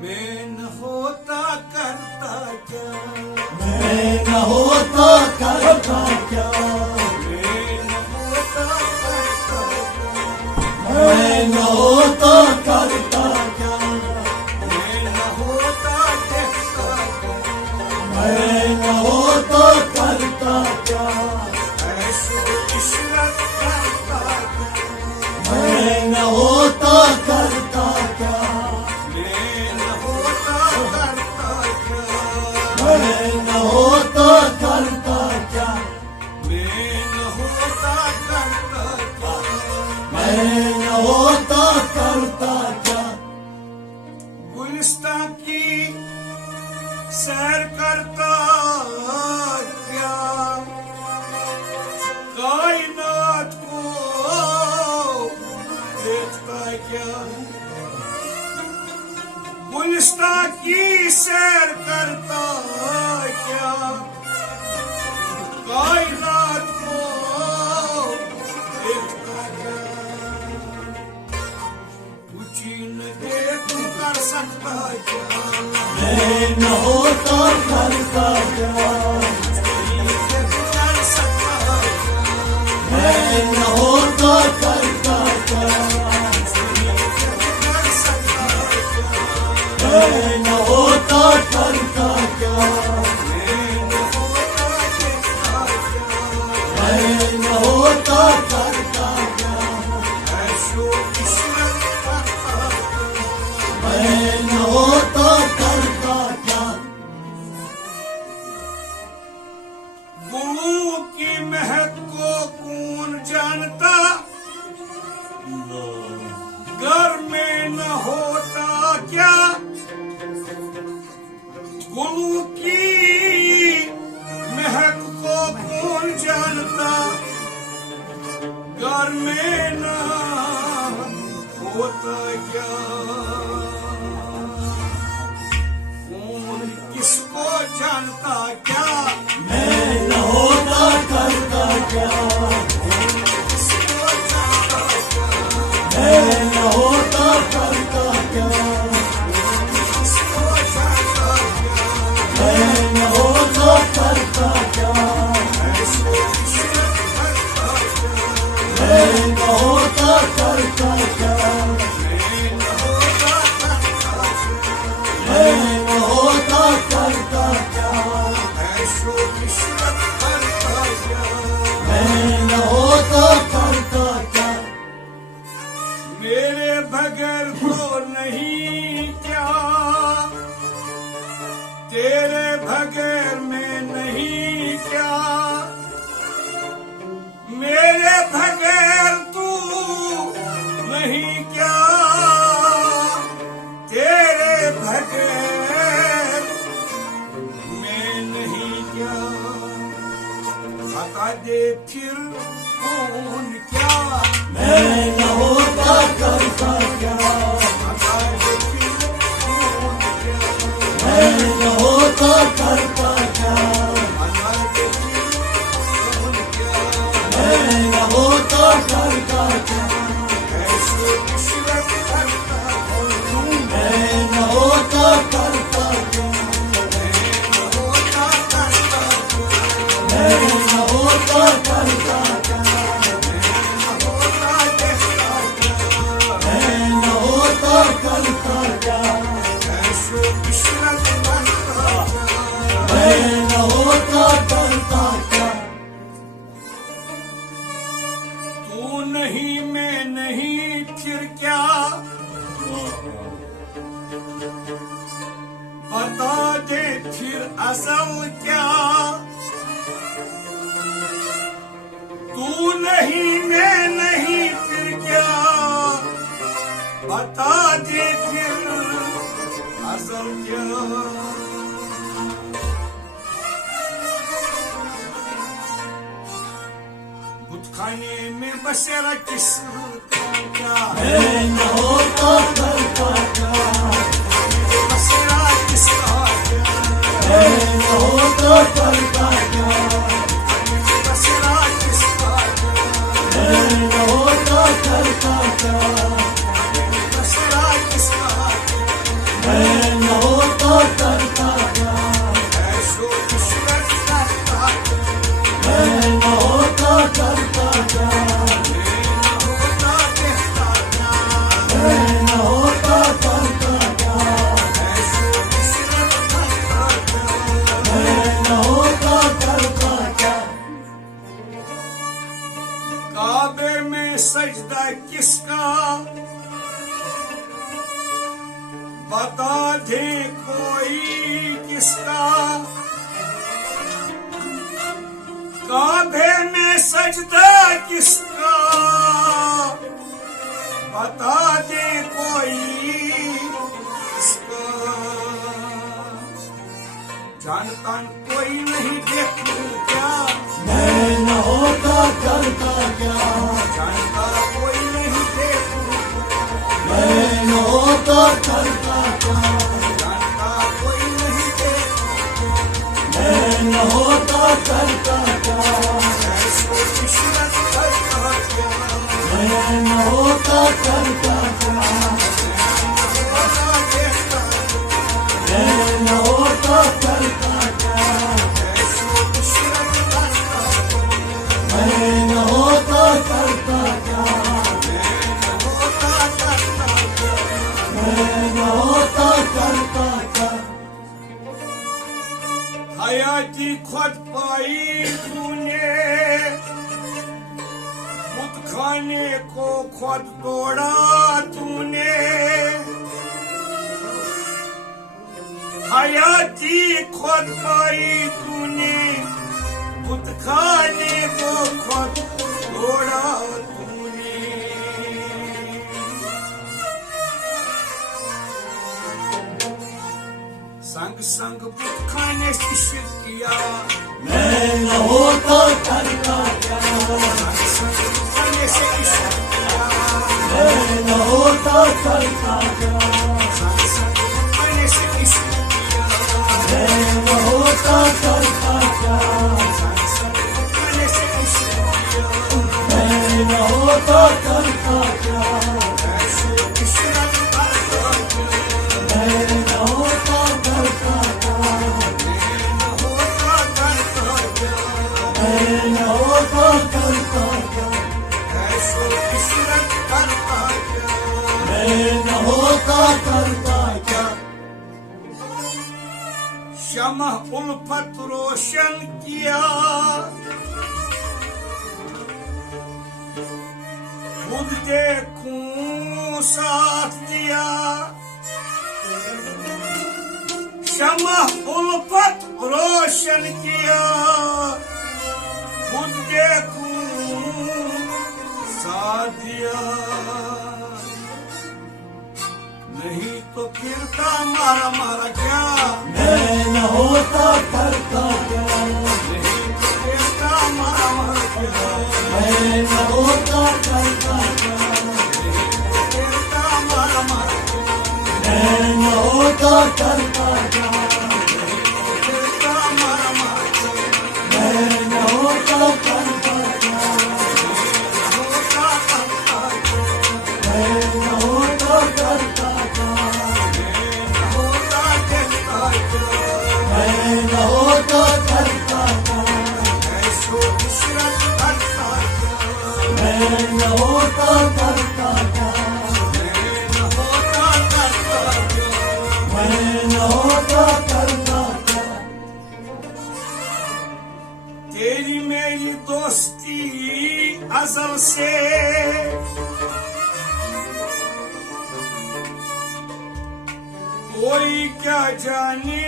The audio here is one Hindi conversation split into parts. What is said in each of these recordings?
मैं न होता करता क्या, मैं न होता करता क्या, मैं न होता करता क्या, मैं न होता करता क्या, मैं न होता कहता क्या, मैं न होता करता क्या, ऐशो इशरत करता क्या, मैं न होता करता क्या, मैं न होता करता क्या, मैं न होता करता क्या, मैं न होता करता क्या, मैं न होता करता क्या, गुलिस्तां की सैर करता क्या, कायनात को देखता क्या, गुलिस्तां की सैर करता क्या, कायनात को देखता क्या, ऊंची न देख कर सकता क्या, मैं न होता करता क्या, कर सकता क्या, मैं न होता करता क्या, कर सकता क्या, मैं न होता करता क्या, मैं न होता देखता क्या, मैं न होता करता क्या, ऐशो इशरत करता क्या, मैं न होता करता क्या, गुणों की महक को कौन जानता, घर में न होता क्या, गुणों की महक को कौन जानता, घर में न होता क्या, कौन किसको जानता क्या, मैं न होता करता क्या, किसको जानता क्या, मैं न होता करता क्या, किसको जानता क्या, मैं न होता करता क्या, ऐशो इशरत करता क्या, मैं न होता करता क्या, मैं न होता करता क्या, मैं न होता करता क्या, ऐशो इशरत करता क्या, मैं न होता करता क्या, मेरे बगैर तो नहीं क्या, तेरे बगैर में नहीं क्या, मेरे बगैर तू नहीं क्या, तेरे बगैर मैं नहीं क्या, बता दे फिर कौन क्या, मैं न होता करता क्या, बता दे फिर कौन क्या, मैं न होता करता क्या, बता दे फिर कौन क्या, मैं न होता करता क्या, ऐसे इशरत करता हूँ, मैं न होता करता क्या, मैं न होता करता हूँ, मैं न होता करता क्या, न होता देखता क्या, मैं न होता करता क्या, ऐसे इशरत करता क्या, मैं न होता करता क्या, तू नहीं मैं नहीं फिर क्या, बता दे फिर असल क्या, तू नहीं मैं नहीं फिर क्या, बता दे फिर असल क्या, बुतखाने में बसेरा किसका क्या, मैं न होता करता क्या, बसेरा किसका क्या, मैं न होता करता क्या, बसेरा किसका क्या, मैं न होता करता क्या, बसेरा किसका क्या, मैं बता दे कोई किसका काबे में सजदा किसका बता दे कोई किसका जानता कोई नहीं देखूं क्या मैं न होता करता क्या जानता कोई नहीं देखूं मैं न होता करता क्या जानता कोई नहीं देखूं मैं न होता करता क्या ऐसो इशरत करता क्या मैं न होता करता क्या बता देखता मैं न होता करता क्या ऐसो इशरत करता मैं न होता करता क्या होता करता मैं न होता करता क्या हयाती खुद पाई तूने बुत खाने को खुद तोड़ा तूने हयाती खुद पाई तूने बुत खाने को खुद तोड़ा तूने संग संग बुत खाने की शिरक किया मैं न होता करता क्या संग संग बुत खाने से इश्क किया मैं न होता करता क्या संग संग बुत खाने से इश्क किया मैं न होता करता क्या संग संग बुत खाने से इश्क किया मैं न होता करता क्या ऐसो इशरत करता क्या मैं न होता करता क्या होता करता क्या मैं न होता करता क्या ऐसो इशरत करता क्या मैं न होता करता क्या शमह उल्फत रोशन किया खुद देखूं साथ दिया शमह उल्फत रोशन किया खुद देखूं साथ दिया नहीं तो फिरता मारा मारा क्या मैं न होता करता क्या नहीं तो फिरता मारा मारा क्या मैं न होता करता क्या फिरता मारा मारा क्या मैं न होता करता क्या फिरता मारा मारा क्या मैं न होता करता क्या होता करता क्या मैं न होता करता क्या होता देखता क्या मैं न होता करता क्या ऐसो इशरत करता क्या मैं न होता करता क्या होता करता क्या मैं न होता करता क्या तेरी मेरी दोस्ती अजल से कोई क्या जाने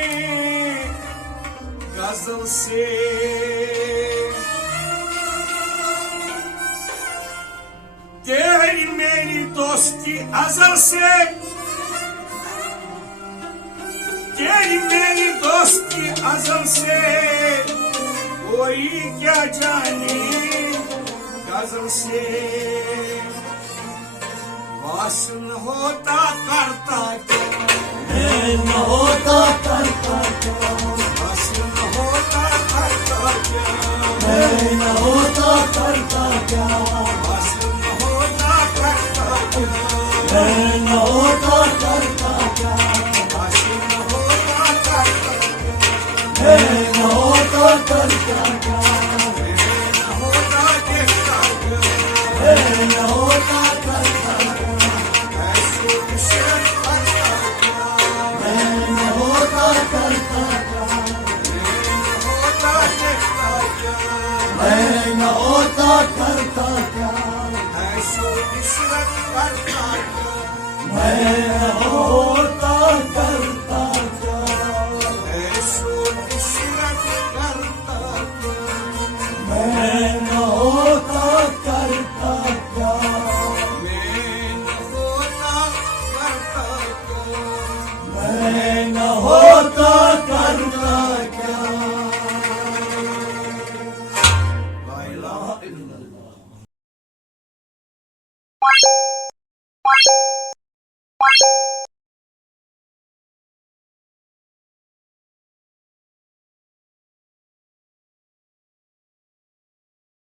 गजल से तेरी मेरी दोस्ती अजल से तेरी मेरी दोस्ती अजल से कोई क्या जाने गजल से वासन होता करता क्या मैं न होता करता क्या वासन होता करता क्या मैं न होता करता क्या वासन होता करता क्या मैं न होता करता क्या वासन होता करता मैं न होता करता क्या होता देखता क्या मैं न होता करता क्या ऐसो इशरत करता क्या मैं न होता करता क्या होता देखता क्या मैं न होता करता क्या ऐसो इशरत करता क्या मैं न